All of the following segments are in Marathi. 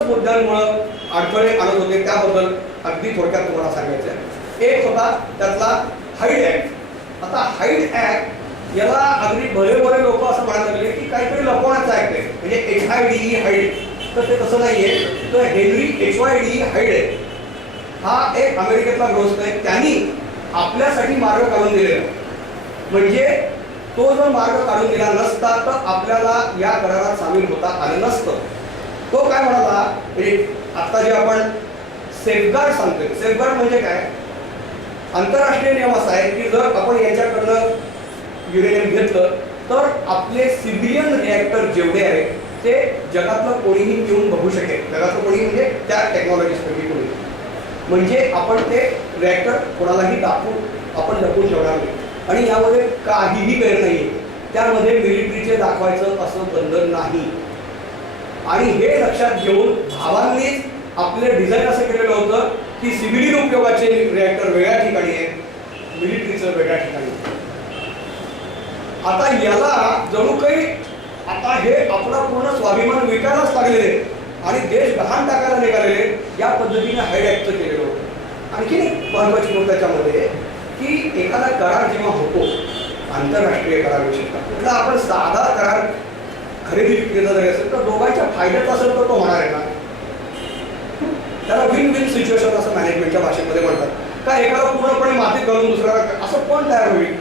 मुद्द्यांमुळे अडथळे आणत होते त्याबद्दल अगदी थोडक्यात तुम्हाला सांगायचं. एक होता त्यातला हाईड ऍक्ट. आता हाईड ऍक्ट याला अगदी बरे लोक असं म्हणायला लागले की काहीतरी लपवण्याचा ऍक्ट आहे, म्हणजे HIDE हाईड. तर ते तसं नाहीये. तो हेनरी HYDE हाईड आहे. हा एक अमेरिकेतला ग्रोस्ट आहे. त्यांनी आपल्यासाठी मार्ग काढून दिलेला, म्हणजे तो जर मार्ग काढून दिला नसता तर आपल्याला या करारात सामील होता आलं नसतं. तो काय म्हणाला, आता जे आपण सेफगार्ड सांगतोय, सेफगार्ड म्हणजे काय, आंतरराष्ट्रीय नियम असा आहे की जर आपण याच्याकडनं युरेनियम घेतलं तर आपले सिव्हिलियन रिॲक्टर जेवढे आहेत ते जगातलं कोणीही येऊन बघू शकेल. जगातलं कोणी म्हणजे त्या टेक्नॉलॉजीपैकी कोणी, म्हणजे आपण ते रिॲक्टर कोणालाही दाखवू आपण लपवून ठेवणार नाही. आणि यामध्ये काहीही गैर नाहीये. त्यामध्ये मिलिटरीचे दाखवायचं असं बंधन नाही. आणि हे लक्षात घेऊन भावांनीच आपले डिझाईन असं केलेलं होतं की सिव्हिलियन उपयोगाचे रिॲक्टर वेगळ्या ठिकाणी आहे, मिलिटरीचं वेगळ्या ठिकाणी. आता याला जणू काही आता हे आपला पूर्ण स्वाभिमान विकायलाच लागलेले आणि देश गहाण टाकायला निघालेले या पद्धतीने हाईड ऍक्ट केलेलं होतं. आणखी एक महत्वाची गोष्ट त्याच्यामध्ये की एखादा करार जेव्हा होतो, आंतरराष्ट्रीय करार विषयी कुठला आपण साधा करार खरेदी विक्रीचा जरी असेल तर दोघांच्या फायद्याचा असेल तर तो होणार आहे ना. त्याला विन विन सिच्युएशन असं मॅनेजमेंटच्या भाषेमध्ये म्हणतात. का एकाला पूर्णपणे मातीत घालून दुसऱ्याला असं कोण तयार होईल.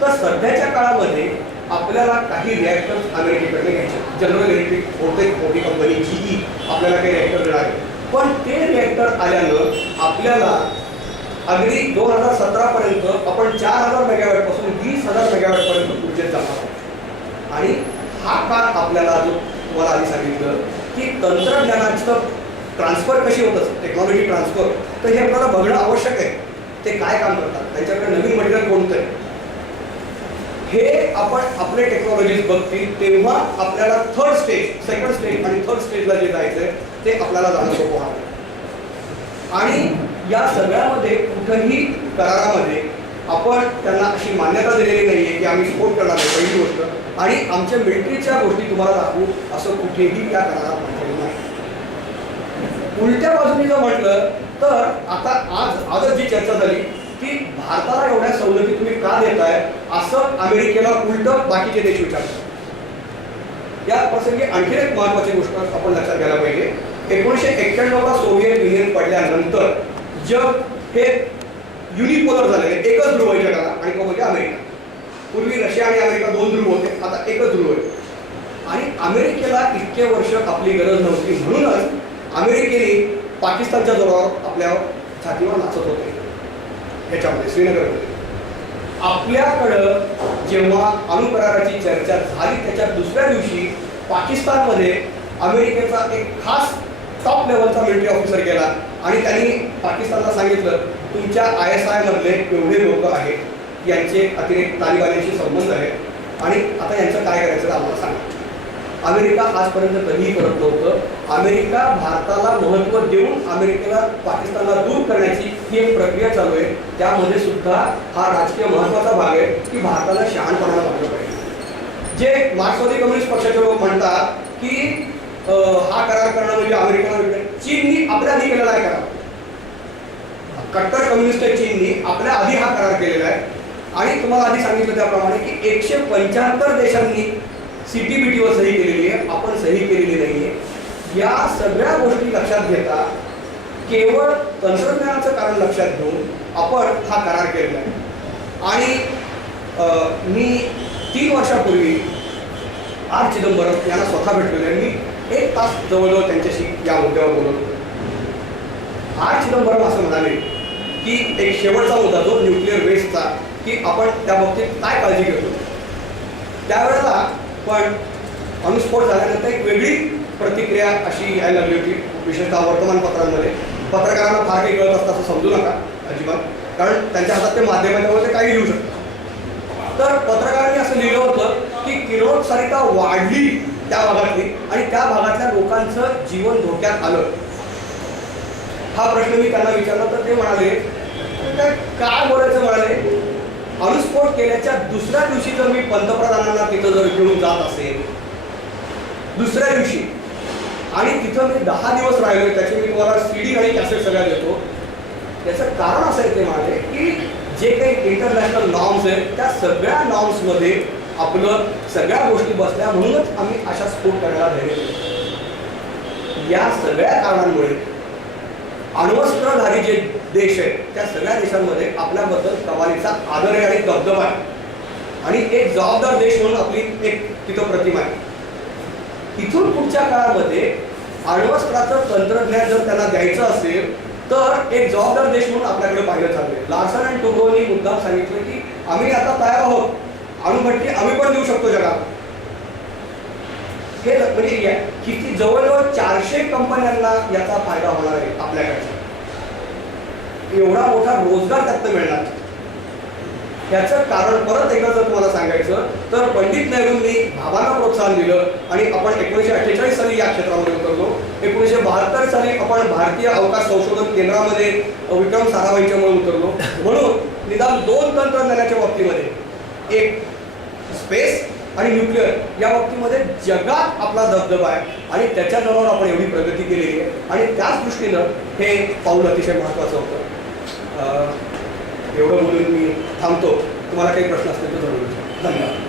तर सध्याच्या काळामध्ये आपल्याला काही रिॲक्टर्स अमेरिकेकडे घ्यायचे. जनरल इलेक्ट्रिक बहुतेक मोठी कंपनी GE आपल्याला काही रिॲक्टर देणार आहे. पण ते रिॲक्टर आल्यानं आपल्याला अगदी 2017 पर्यंत आपण 4000 मेगावॅट पासून 20,000 मेगावॅट पर्यंत ऊर्जेत जाणार. आणि हा काळ आपल्याला जो तुम्हाला आधी सांगितलं की तंत्रज्ञानाचं ट्रान्सफर कशी होत असते, टेक्नॉलॉजी ट्रान्सफर, तर हे आपल्याला बघणं आवश्यक आहे. ते काय काम करतात, त्यांच्याकडे नवीन मटेरियल कोणतं आहे, हे आपण आपले टेक्नॉलॉजीज बघतील तेव्हा आपल्याला थर्ड स्टेज, सेकंड स्टेज आणि थर्ड स्टेजला जे जायचंय ते आपल्याला जाणं सोपं होणार. आणि या सगळ्यामध्ये कुठंही करारामध्ये आपण त्यांना अशी मान्यता दिलेली नाहीये की आम्ही सपोर्ट करणार नाही, पहिली गोष्ट. आणि आमच्या मिलिटरीच्या गोष्टी तुम्हाला दाखवू असं कुठेही या करारात म्हटलेलं नाही. उलट्या बाजूने जर म्हटलं तर आता आजच जी चर्चा झाली की भारताला एवढ्या सवलती तुम्ही का देताय असं अमेरिकेला उलट बाकीचे देश विचारतात. या प्रसंगी आणखी एक महत्वाची गोष्ट आपण लक्षात घ्यायला पाहिजे. 1991ला सोव्हिएत युनियन पडल्यानंतर जग हे युनिपोलर झालेले, एकच ध्रुव आहे जगाला, आणि तो म्हणजे अमेरिका. पूर्वी रशिया आणि अमेरिका दोन ध्रुव होते, आता एकच ध्रुव आहे. आणि अमेरिकेला इतके वर्ष आपली गरज नव्हती, म्हणूनच अमेरिकेने पाकिस्तानच्या जोरावर आपल्यावर छातीवर नाचत होते. ह्याच्यामध्ये श्रीनगरमध्ये आपल्याकडं जेव्हा अणुकराराची चर्चा झाली त्याच्या दुसऱ्या दिवशी पाकिस्तानमध्ये अमेरिकेचा एक खास टॉप लेवलचा मिलिटरी ऑफिसर गेला आणि त्यांनी पाकिस्तानला सांगितलं तुमच्या ISI मधले एवढे लोक आहेत, यांचे अतिरेक तालिबान्यांशी संबंध आहेत आणि आता यांचं काय करायचं आम्हाला सांगा. अमेरिका आजपर्यंत कधीही करत नव्हतं. अमेरिका भारताला महत्त्व देऊन अमेरिकेला पाकिस्तानला दूर करण्याची ही एक प्रक्रिया चालू आहे. त्यामध्ये सुद्धा हा राजकीय महत्त्वाचा भाग आहे की भारताला शहाणपणाला वागलं पाहिजे. जे मार्क्सवादी कम्युनिस्ट पक्षाचे लोक म्हणतात की हा करार करणं म्हणजे अमेरिकेला, चीननी आपल्या आधी केलेला आहे करार. कट्टर कम्युनिस्ट चीननी आपल्या आधी हा करार केलेला आहे. आणि तुम्हाला आधी सांगितलं त्याप्रमाणे की 175 देशांनी CTBT वर सही केलेली आहे, आपण सही केलेली नाहीये. या सगळ्या गोष्टी लक्षात घेता केवळ तंत्रज्ञानाचं कारण लक्षात घेऊन आपण हा करार केलेला आहे. आणि मी 3 वर्षापूर्वी R चिदंबरम यांना स्वतः भेटलेलो आहे. मी 1 तास जवळजवळ त्यांच्याशी या मुद्द्यावर बोलत होतो. R चिदंबरम असं म्हणाले की एक शेवटचा मुद्दा जो न्यूक्लिअर वेस्टचा, की आपण त्या बाबतीत काय काळजी घेतो. त्यावेळेला पण अणुस्फोट झाल्यानंतर एक वेगळी प्रतिक्रिया अशी यायला लागली होती, विशेषतः वर्तमानपत्रांमध्ये. पत्रकारांना फार काही कळत असतं असं समजू नका अजिबात, कारण त्यांच्या हातात ते माध्यम आहे त्यामुळे ते काही लिहू शकतात. तर पत्रकारांनी असं लिहिलं होतं की किरणोत्सारिता वाढली त्या भागातली आणि त्या भागातल्या लोकांचं जीवन धोक्यात आलं. हा प्रश्न मी त्यांना विचारला तर ते म्हणाले काय बोलायचं. म्हणाले अणुस्फोट केल्याच्या दुसऱ्या दिवशी जर मी पंतप्रधानांना तिथं जर घेऊन जात असेल, दुसऱ्या दिवशी आणि तिथं मी 10 दिवस राहिलो. त्याचे मी तुम्हाला CD आणि कॅसेट सगळ्या देतो. त्याचं कारण असं आहे ते माझे की जे काही इंटरनॅशनल नॉर्म्स आहेत त्या सगळ्या नॉर्म्समध्ये आपलं सगळ्या गोष्टी बसल्या, म्हणूनच आम्ही अशा स्फोट करायला धैर्य केलं. या सगळ्या कारणांमुळे अण्वस्त्रधारी जे देश आहेत त्या सगळ्या देशांमध्ये आपल्याबद्दल कमालीचा आदर आहे आणि दबदबा आहे, आणि एक जबाबदार देश म्हणून आपली एक तिथं प्रतिमा आहे. इथून पुढच्या काळामध्ये अण्वस्त्राचं तंत्रज्ञान जर त्यांना द्यायचं असेल तर एक जबाबदार देश म्हणून आपल्याकडे पाहिलं चाललंय. लार्सन अँड टुब्रोनी मुद्दाम सांगितलं की आम्ही आता तयार आहोत, अणुभट्टी आम्ही पण देऊ शकतो जगात. हे म्हणजे किती जवळजवळ 400 कंपन्यांना याचा फायदा होणार आहे आपल्याकडचा. एवढा मोठा रोजगार त्यातनं मिळणार. याचं कारण परत एकदा जर तुम्हाला सांगायचं तर पंडित नेहरूंनी भावांना प्रोत्साहन दिलं आणि आपण 1948 साली या क्षेत्रामध्ये उतरलो. 1972 साली आपण भारतीय अवकाश संशोधन केंद्रामध्ये विक्रम साराभाईंच्यामुळे उतरलो. म्हणून निदान 2 तंत्रज्ञानाच्या बाबतीमध्ये, एक स्पेस आणि न्यूक्लिअर या बाबतीमध्ये जगात आपला दबदबा आहे आणि त्याच्या जोरावर आपण एवढी प्रगती केलेली आहे. आणि त्याच दृष्टीनं हे पाऊल अतिशय महत्त्वाचं होतं. एवढं बोलून मी थांबतो. तुम्हाला काही प्रश्न असतील तर जरूर. धन्यवाद.